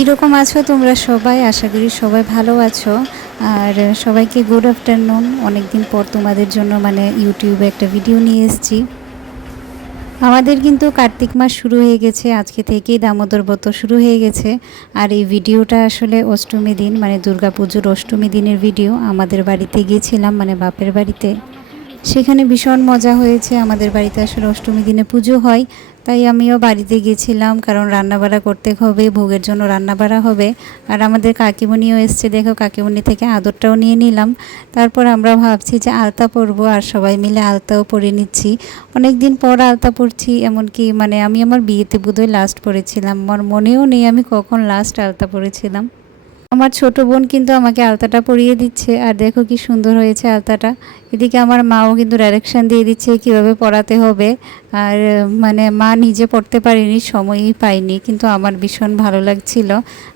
কীরকম আছো তোমরা সবাই? আশা করি সবাই ভালো আছো। আর সবাইকে গুড আফটারনুন। অনেক দিন পর তোমাদের জন্য ইউটিউবে একটা ভিডিও নিয়ে এসেছি। আমাদের কিন্তু কার্তিক মাস শুরু হয়ে গেছে, আজকে থেকেই দামোদর ব্রত শুরু হয়ে গেছে। আর এই ভিডিওটা আসলে অষ্টমী দিন দুর্গাপুজোর অষ্টমী দিনের ভিডিও। আমাদের বাড়িতে গিয়েছিলাম বাপের বাড়িতে, সেখানে ভীষণ মজা হয়েছে। আমাদের বাড়িতে আসলে অষ্টমী দিনে পুজো হয়, তাই আমিও বাড়িতে গিয়েছিলাম, কারণ রান্নাবাড়া করতে হবে, ভোগের জন্য রান্নাবাড়া হবে। আর আমাদের কাকিমণিও এসছে, দেখো কাকিমণি থেকে আদরটাও নিয়ে নিলাম। তারপর আমরা ভাবছি যে আলতা পরবো, আর সবাই মিলে আলতাও পরে নিচ্ছি। অনেক দিন পর আলতা পরছি, এমনকি আমি আমার বিয়েতে বোধহয় লাস্ট পরেছিলাম, আমার মনেও নেই আমি কখন লাস্ট আলতা পরেছিলাম। আমার ছোট বোন কিন্তু আমাকে আলতাটা পরিয়ে দিচ্ছে, আর দেখো কি সুন্দর হয়েছে আলতাটা। এদিকে আমার মাও কিন্তু ডাইরেকশান দিয়ে দিচ্ছে কিভাবে পরাতে হবে। আর মা নিজে পড়তে পারিনি, সময়ই পাইনি, কিন্তু আমার ভীষণ ভালো লাগছিল।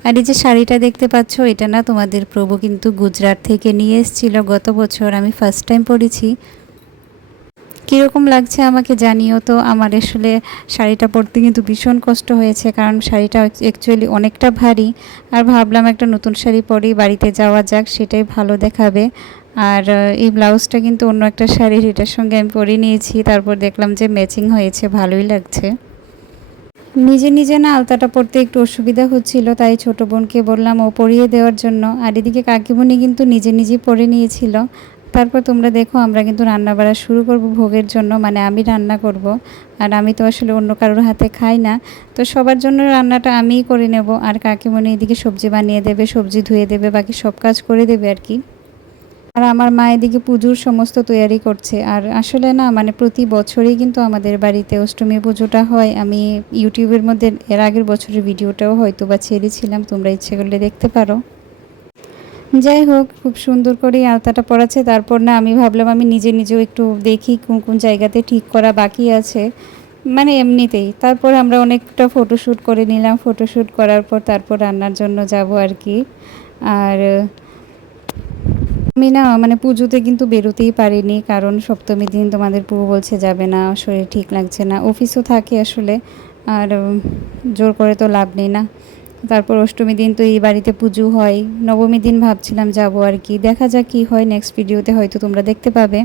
আর এই যে শাড়িটা দেখতে পাচ্ছ, এটা না তোমাদের প্রভু কিন্তু গুজরাট থেকে নিয়ে এসেছিল গত বছর, আমি ফার্স্ট টাইম পরেছি। কীরকম লাগছে আমাকে জানিও তো। আমার আসলে শাড়িটা পরতে কিন্তু ভীষণ কষ্ট হয়েছে, কারণ শাড়িটা অ্যাকচুয়ালি অনেকটা ভারী। আর ভাবলাম একটা নতুন শাড়ি পরেই বাড়িতে যাওয়া যাক, সেটাই ভালো দেখাবে। আর এই ব্লাউজটা কিন্তু অন্য একটা শাড়ির, এটার সঙ্গে আমি পরে নিয়েছি। তারপর দেখলাম যে ম্যাচিং হয়েছে, ভালোই লাগছে। নিজে নিজে না আলতাটা পরতে একটু অসুবিধা হচ্ছিল, তাই ছোট বোনকে বললাম ও পরিয়ে দেওয়ার জন্য। আর এদিকে কাকিমণি কিন্তু নিজে নিজেই পরে নিয়েছিল। তারপর তোমরা দেখো, আমরা কিন্তু রান্না বাড়া শুরু করব ভোগের জন্য, আমি রান্না করব। আর আমি তো আসলে অন্য কারোর হাতে খাই না, তো সবার জন্য রান্নাটা আমিই করে নেব। আর কাকিমণি এদিকে সবজি বানিয়ে দেবে, সবজি ধুয়ে দেবে, বাকি সব কাজ করে দেবে আর কি। আর আমার মা এদিকে পুজোর সমস্ত তৈয়ারি করছে। আর আসলে না প্রতি বছরই কিন্তু আমাদের বাড়িতে অষ্টমী পুজোটা হয়। আমি ইউটিউবের মধ্যে এর আগের বছরের ভিডিওটাও হয়তো বা ছেড়েছিলাম, তোমরা ইচ্ছে করলে দেখতে পারো। যাই হোক, খুব সুন্দর করে আলতাটা পরাচ্ছে। তারপর না আমি ভাবলাম আমি নিজে নিজেও একটু দেখি কোন কোন জায়গাতে ঠিক করা বাকি আছে, এমনিতেই। তারপর আমরা অনেকটা ফটোশ্যুট করে নিলাম, ফটোশ্যুট করার পর তারপর রান্নার জন্য যাব আর কি। আর আমি না পুজোতে কিন্তু বেরোতেই পারিনি, কারণ সপ্তমীর দিন তোমাদের পুরো বলছে যাবে না, শরীর ঠিক লাগছে না, অফিসও থাকে আসলে। আর জোর করে তো লাভ নেই না। তারপর অষ্টমী দিন তো এই বাড়িতে পুজো হয়, নবমী দিন ভাবছিলাম যাব আর কি। দেখা যাক কী হয়, নেক্সট ভিডিওতে হয়তো তোমরা দেখতে পাবে।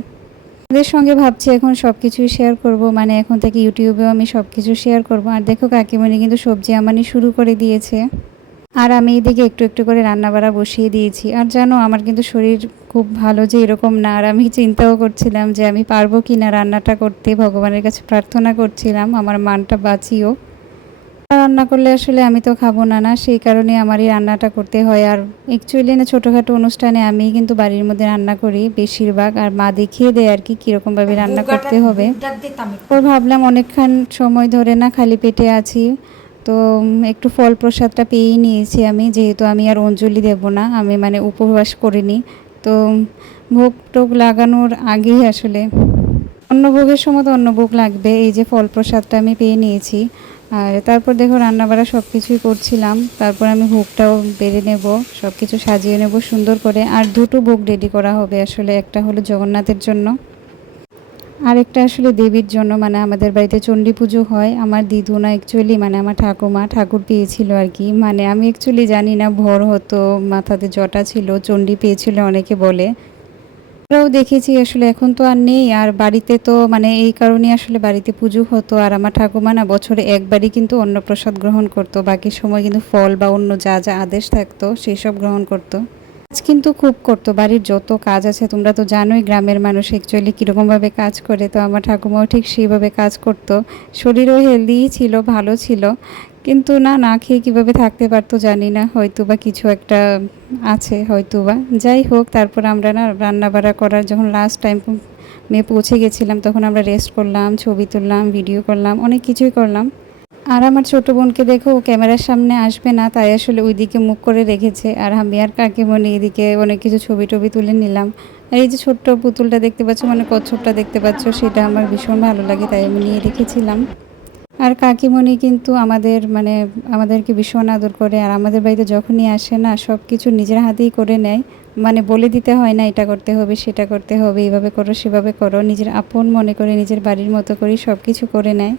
ওদের সঙ্গে ভাবছি এখন সব কিছুই শেয়ার করব, এখন থেকে ইউটিউবেও আমি সব কিছু শেয়ার করব। আর দেখো কাকিমণি কিন্তু সবজি আমানি শুরু করে দিয়েছে, আর আমি এদিকে একটু একটু করে রান্নাবাড়া বসিয়ে দিয়েছি। আর জানো, আমার কিন্তু শরীর খুব ভালো যে এরকম না, আর আমি চিন্তাও করছিলাম যে আমি পারবো কি না রান্নাটা করতে, ভগবানের কাছে প্রার্থনা করছিলাম আমার মানটা বাঁচিও। রান্না করলে আসলে আমি তো খাবো না, সেই কারণে আমারই রান্নাটা করতে হয়। আর অ্যাকচুয়ালি না ছোটোখাটো অনুষ্ঠানে আমি কিন্তু বাড়ির মধ্যে রান্না করি বেশিরভাগ, আর মা দেখিয়ে দেয় আর কি কীরকমভাবে রান্না করতে হবে। ওর ভাবলাম অনেকক্ষণ সময় ধরে না খালি পেটে আছি, তো একটু ফল প্রসাদটা পেয়েই নিয়েছি আমি, যেহেতু আমি আর অঞ্জলি দেব না, আমি উপবাস করিনি। তো ভোগ টোগ লাগানোর আগেই আসলে অন্নভোগের সময় তো অন্নভোগ লাগবে, এই যে ফল প্রসাদটা আমি পেয়ে নিয়েছি। আর তারপর দেখো রান্নাবাড়া সব কিছুই করছিলাম, তারপর আমি ভোগটাও বেড়ে নেব, সব কিছু সাজিয়ে নেব সুন্দর করে। আর দুটো ভোগ রেডি করা হবে আসলে, একটা হলো জগন্নাথের জন্য, আরেকটা আসলে দেবীর জন্য। আমাদের বাড়িতে চণ্ডী পুজো হয়, আমার দিদুনা অ্যাকচুয়ালি আমার ঠাকুমা ঠাকুর পেয়েছিল আর কি। আমি অ্যাকচুয়ালি জানি না, ভর হতো, মাথাতে জটা ছিল, চণ্ডী পেয়েছিল অনেকে বলে। আমরাও দেখেছি আসলে, এখন তো আর নেই। আর বাড়িতে তো এই কারণে আসলে বাড়িতে পুজো হতো। আর আমার ঠাকুমা না বছরে একবারই কিন্তু অন্নপ্রসাদ গ্রহণ করতো, বাকি সময় কিন্তু ফল বা অন্য যা যা আদেশ থাকতো সেই সব গ্রহণ করতো। কাজ কিন্তু খুব করতো, বাড়ির যত কাজ আছে তোমরা তো জানোই গ্রামের মানুষ অ্যাকচুয়ালি কীরকমভাবে কাজ করে, তো আমার ঠাকুমাও ঠিক সেইভাবে কাজ করতো। শরীরও হেলদিই ছিল, ভালো ছিল, কিন্তু না না খেয়ে কীভাবে থাকতে পারতো জানি না, হয়তো বা কিছু একটা আছে হয়তো বা। যাই হোক, তারপর আমরা না রান্নাবাড়া করার যখন লাস্ট টাইম পৌঁছে গেছিলাম, তখন আমরা রেস্ট করলাম, ছবি তুললাম, ভিডিও করলাম, অনেক কিছুই করলাম। আর আমার ছোটো বোনকে দেখো, ও ক্যামেরার সামনে আসবে না, তাই আসলে ওই দিকে মুখ করে রেখেছে। আর আমি আর কাকিমণি এদিকে অনেক কিছু ছবি টবি তুলে নিলাম। আর এই যে ছোট্ট পুতুলটা দেখতে পাচ্ছ, কচ্ছপটা দেখতে পাচ্ছ, সেটা আমার ভীষণ ভালো লাগে, তাই আমি নিয়ে রেখেছিলাম। আর কাকিমণি কিন্তু আমাদেরকে ভীষণ আদর করে। আর আমাদের বাড়িতে যখনই আসে না, সব কিছু নিজের হাতেই করে নেয়, বলে দিতে হয় না এটা করতে হবে সেটা করতে হবে, এইভাবে করো সেভাবে করো, নিজের আপন মনে করে নিজের বাড়ির মতো করে সব কিছু করে নেয়।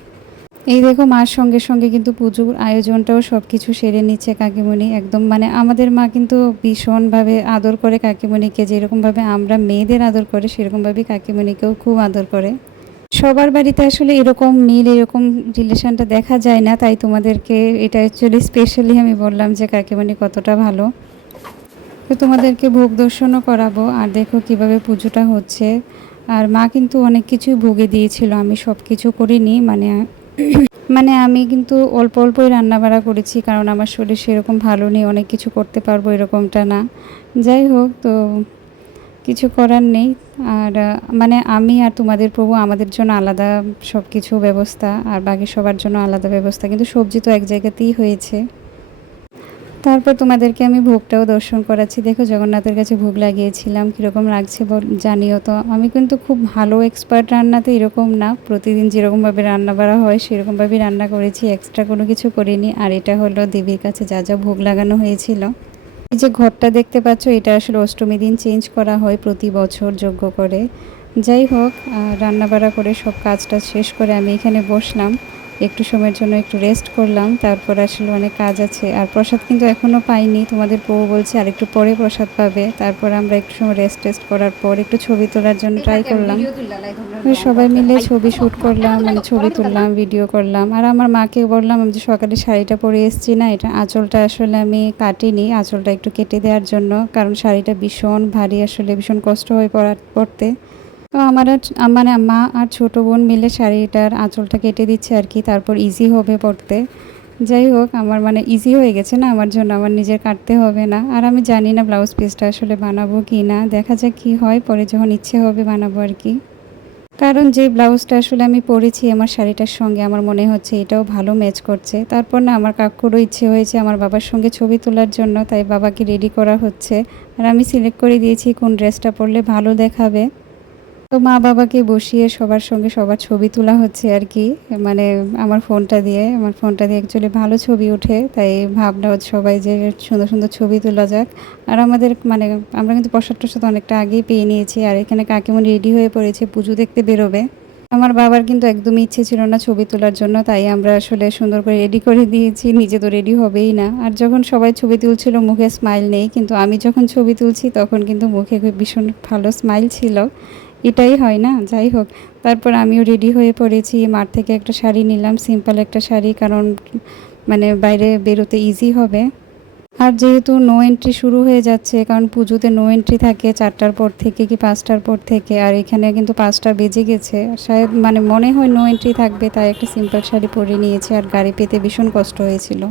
এই দেখো মার সঙ্গে সঙ্গে কিন্তু পুজোর আয়োজনটাও সব কিছু সেরে নিচ্ছে কাকিমণি। একদম মানে আমাদের মা কিন্তু ভীষণভাবে আদর করে কাকিমণিকে, যেরকমভাবে আমরা মেয়েদের আদর করে সেরকমভাবেই কাকিমণিকেও খুব আদর করে। সবার বাড়িতে আসলে এরকম মিল, এরকম রিলেশনটা দেখা যায় না, তাই তোমাদেরকে এটা অ্যাকচুয়ালি স্পেশালি আমি বললাম যে কাকিমণি কতটা ভালো। তো তোমাদেরকে ভোগ দর্শনও করাবো। আর দেখো কিভাবে পুজোটা হচ্ছে। আর মা কিন্তু অনেক কিছুই ভোগে দিয়েছিল, আমি সব কিছু করিনি, মানে আমি কিন্তু অল্প অল্পই রান্নাবাড়া করেছি, কারণ আমার শরীর সেরকম ভালো নেই, অনেক কিছু করতে পারবো এরকমটা না। যাই হোক, তো কিছু করার নেই। আর মানে আমি আর তোমাদের প্রভু আমাদের জন্য আলাদা সব কিছু ব্যবস্থা, আর বাকি সবার জন্য আলাদা ব্যবস্থা, কিন্তু সবজি তো এক জায়গাতেই হয়েছে। তারপর তোমাদেরকে আমি ভোগটাও দর্শন করাচ্ছি। দেখো জগন্নাথের কাছে ভোগ লাগিয়েছিলাম, কীরকম লাগছে জানিও তো। আমি কিন্তু খুব ভালো এক্সপার্ট রান্নাতে এরকম না, প্রতিদিন যেরকমভাবে রান্না বাড়া হয় সেরকমভাবেই রান্না করেছি, এক্সট্রা কোনো কিছু করিনি। আর এটা হলো দেবীর কাছে যা যা ভোগ লাগানো হয়েছিল। এই যে ঘরটা দেখতে পাচ্ছ, এটা আসলে অষ্টমী দিন চেঞ্জ করা হয় প্রতি বছর যজ্ঞ করে। যাই হোক, রান্নাবাড়া করে সব কাজটা শেষ করে আমি এখানে বসলাম, একটু সময়ের জন্য একটু রেস্ট করলাম। তারপর আসলে অনেক কাজ আছে, আর প্রসাদ কিন্তু এখনও পাইনি। তোমাদের বউ বলছে আর একটু পরে প্রসাদ পাবে। তারপর আমরা একটু সময় রেস্ট করার পর একটু ছবি তোলার জন্য ট্রাই করলাম। সবাই মিলে ছবি শ্যুট করলাম, মানে ছবি তুললাম, ভিডিও করলাম। আর আমার মাকে বললাম, আমি যে সকালে শাড়িটা পরে এসেছি না, এটা আঁচলটা আসলে আমি কাটিনি, আঁচলটা একটু কেটে দেওয়ার জন্য, কারণ শাড়িটা ভীষণ ভারী, আসলে ভীষণ কষ্ট হয় পরতে। তো মানে মা আর ছোটো বোন মিলে শাড়িটার আঁচলটা কেটে দিচ্ছে আর কি, তারপর ইজি হবে পরতে। যাই হোক, আমার মানে ইজি হয়ে গেছে না আমার জন্য, আমার নিজের কাটতে হবে না। আর আমি জানি না ব্লাউজ পিসটা আসলে বানাবো কি না, দেখা যাক কী হয়, পরে যখন ইচ্ছে হবে বানাবো আর কি। কারণ যে ব্লাউজটা আসলে আমি পরেছি আমার শাড়িটার সঙ্গে, আমার মনে হচ্ছে এটাও ভালো ম্যাচ করছে। তারপর না আমার কাকুরও ইচ্ছে হয়েছে আমার বাবার সঙ্গে ছবি তোলার জন্য, তাই বাবাকে রেডি করা হচ্ছে। আর আমি সিলেক্ট করে দিয়েছি কোন ড্রেসটা পরলে ভালো দেখাবে। তো মা বাবাকে বসিয়ে সবার সঙ্গে সবার ছবি তোলা হচ্ছে আর কি, মানে আমার ফোনটা দিয়ে অ্যাকচুয়ালি ভালো ছবি ওঠে, তাই ভাবনা সবাই যে সুন্দর সুন্দর ছবি তোলা যাক। আর আমাদের মানে আমরা কিন্তু প্রসাদ টসাদ অনেকটা আগেই পেয়ে নিয়েছি। আর এখানে কাকিমণি রেডি হয়ে পড়েছে, পুজো দেখতে বেরোবে। আমার বাবার কিন্তু একদমই ইচ্ছে ছিল না ছবি তোলার জন্য, তাই আমরা আসলে সুন্দর করে রেডি করে দিয়েছি, নিজে তো রেডি হবেই না। আর যখন সবাই ছবি তুলছিল মুখে স্মাইল নেই, কিন্তু আমি যখন ছবি তুলছি তখন কিন্তু মুখে খুব ভীষণ ভালো স্মাইল ছিল। এটাই হয় না, যাই হোক। তারপর আমিও রেডি হয়ে পড়েছি, মাঠ থেকে একটা শাড়ি নিলাম, সিম্পল একটা শাড়ি, কারণ মানে বাইরে বেরোতে ইজি হবে। আর যেহেতু নো এন্ট্রি শুরু হয়ে যাচ্ছে, কারণ পুজোতে নো এন্ট্রি থাকে 4টার পর থেকে কি 5টার পর থেকে, আর এখানে কিন্তু 5টা বেজে গেছে, শায়দ মানে মনে হয় নো এন্ট্রি থাকবে, তাই একটা সিম্পল শাড়ি পরে নিয়েছি। আর গাড়ি পেতে ভীষণ কষ্ট হয়েছিল।